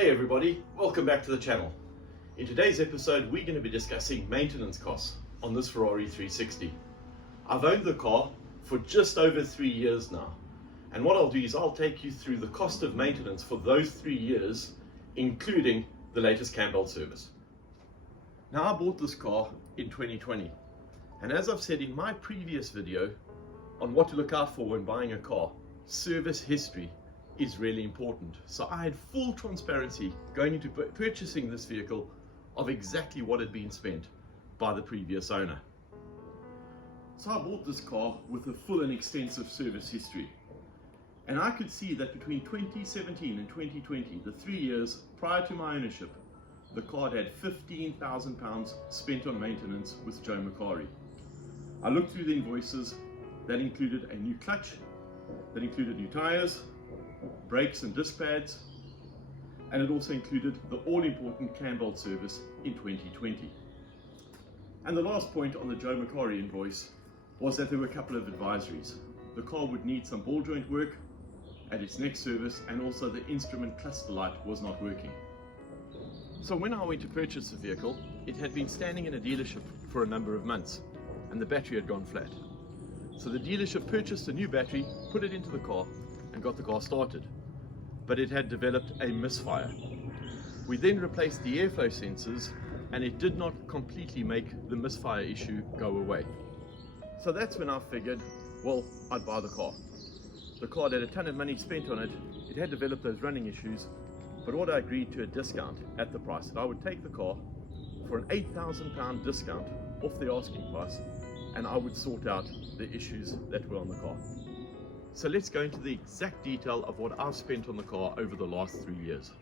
Hey everybody, welcome back to the channel. In today's episode we're going to be discussing maintenance costs on this Ferrari 360. I've owned the car for just over 3 years now, and what I'll do is I'll take you through the cost of maintenance for those 3 years, including the latest cam belt service. Now, I bought this car in 2020, and as I've said in my previous video on what to look out for when buying a car, service history is really important. So I had full transparency going into purchasing this vehicle of exactly what had been spent by the previous owner. So I bought this car with a full and extensive service history. And I could see that between 2017 and 2020, the 3 years prior to my ownership, the car had £15,000 spent on maintenance with Joe Macari. I looked through the invoices. That included a new clutch, that included new tyres, brakes and disc pads, and it also included the all-important cam belt service in 2020. And the last point on the Joe Macari invoice was that there were a couple of advisories. The car would need some ball joint work at its next service, and also the instrument cluster light was not working. So when I went to purchase the vehicle, it had been standing in a dealership for a number of months and the battery had gone flat. So the dealership purchased a new battery, put it into the car and got the car started, but it had developed a misfire. We then replaced the airflow sensors and it did not completely make the misfire issue go away. So that's when I figured, well, I'd buy the car. The car had a ton of money spent on it, it had developed those running issues, but what I agreed to a discount at the price, that I would take the car for an £8,000 discount off the asking price, and I would sort out the issues that were on the car. So let's go into the exact detail of what I've spent on the car over the last 3 years.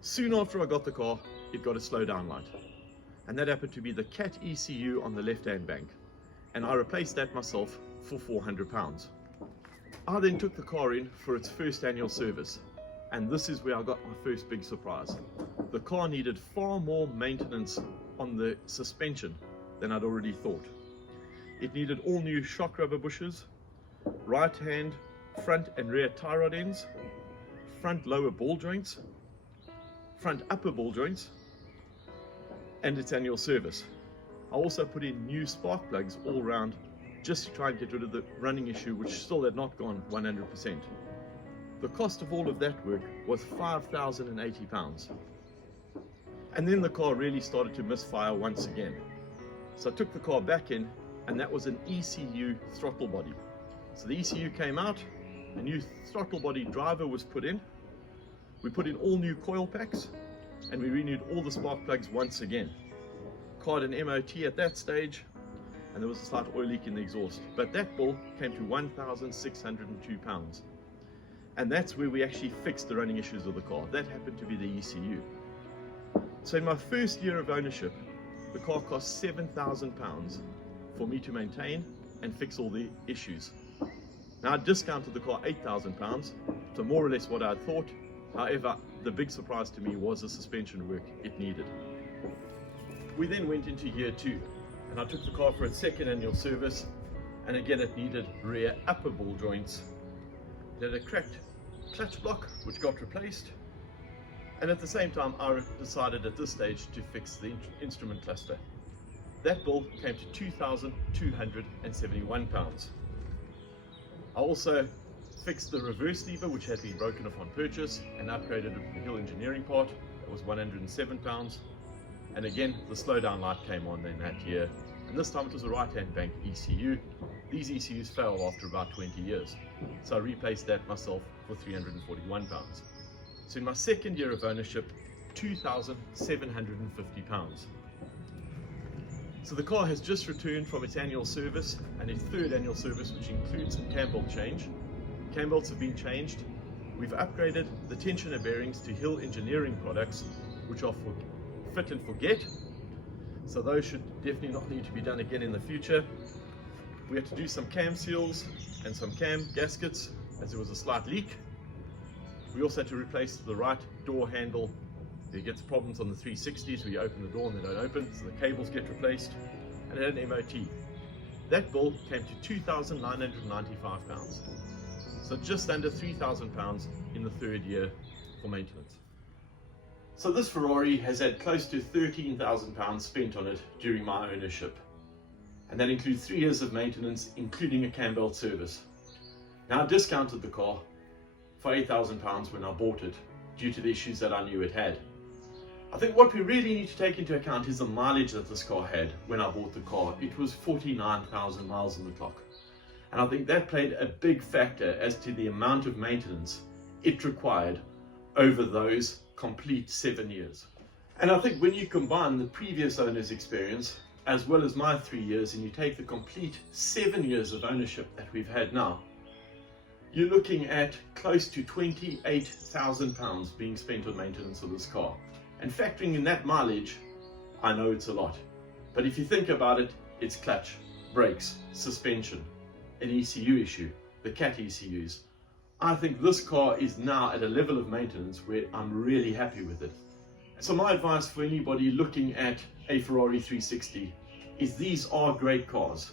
Soon after I got the car, it got a slow down light, and that happened to be the CAT ECU on the left hand bank, and I replaced that myself for £400. I then took the car in for its first annual service, and this is where I got my first big surprise. The car needed far more maintenance on the suspension than I'd already thought. It needed all new shock rubber bushes, right hand front and rear tie rod ends, front lower ball joints, front upper ball joints, and its annual service. I also put in new spark plugs all round just to try and get rid of the running issue, which still had not gone 100%. The cost of all of that work was £5,080. And then the car really started to misfire once again. So I took the car back in, and that was an ECU throttle body. So the ECU came out, a new throttle body driver was put in, we put in all new coil packs, and we renewed all the spark plugs once again. Car had an MOT at that stage, and there was a slight oil leak in the exhaust, but that bill came to £1,602. And that's where we actually fixed the running issues of the car. That happened to be the ECU. So in my first year of ownership, the car cost £7,000 for me to maintain and fix all the issues. Now, I discounted the car £8,000, so more or less what I had thought. However, the big surprise to me was the suspension work it needed. We then went into year 2, and I took the car for its second annual service, and again it needed rear upper ball joints. It had a cracked clutch block which got replaced, and at the same time I decided at this stage to fix the instrument cluster. That bill came to £2,271. I also fixed the reverse lever, which had been broken off on purchase, and upgraded the hill engineering part. That was £107. And again, the slowdown light came on in that year, and this time it was a right hand bank ECU. These ECUs failed after about 20 years, so I replaced that myself for £341. So in my second year of ownership, £2,750. So the car has just returned from its annual service and its third annual service, which includes a cam belt change. Cam belts have been changed. We've upgraded the tensioner bearings to Hill engineering products, which are for fit and forget. So those should definitely not need to be done again in the future. We had to do some cam seals and some cam gaskets as there was a slight leak. We also had to replace the right door handle. It gets problems on the 360s where you open the door and they don't open, so the cables get replaced, and it had an MOT. That bill came to £2,995. So just under £3,000 in the third year for maintenance. So this Ferrari has had close to £13,000 spent on it during my ownership. And that includes 3 years of maintenance, including a cam belt service. Now I discounted the car for £8,000 when I bought it, due to the issues that I knew it had. I think what we really need to take into account is the mileage that this car had when I bought the car. It was 49,000 miles on the clock. And I think that played a big factor as to the amount of maintenance it required over those complete 7 years. And I think when you combine the previous owner's experience as well as my 3 years, and you take the complete 7 years of ownership that we've had now, you're looking at close to £28,000 being spent on maintenance of this car. And factoring in that mileage, I know it's a lot. But if you think about it, it's clutch, brakes, suspension, an ECU issue, the CAT ECUs. I think this car is now at a level of maintenance where I'm really happy with it. So my advice for anybody looking at a Ferrari 360 is these are great cars,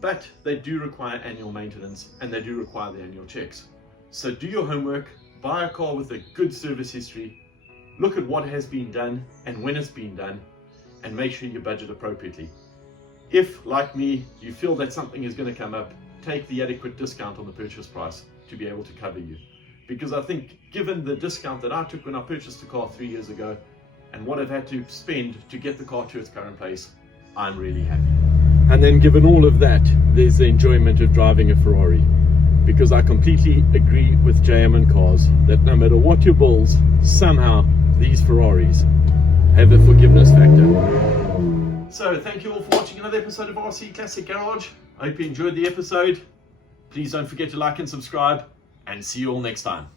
but they do require annual maintenance and they do require the annual checks. So do your homework, buy a car with a good service history, look at what has been done and when it's been done, and make sure you budget appropriately. If, like me, you feel that something is going to come up, take the adequate discount on the purchase price to be able to cover you. Because I think given the discount that I took when I purchased the car 3 years ago and what I've had to spend to get the car to its current place, I'm really happy. And then given all of that, there's the enjoyment of driving a Ferrari. Because I completely agree with JM and Cars that no matter what your bills, somehow these Ferraris have a forgiveness factor. So thank you all for watching another episode of RC Classic Garage. I hope you enjoyed the episode. Please don't forget to like and subscribe, and see you all next time.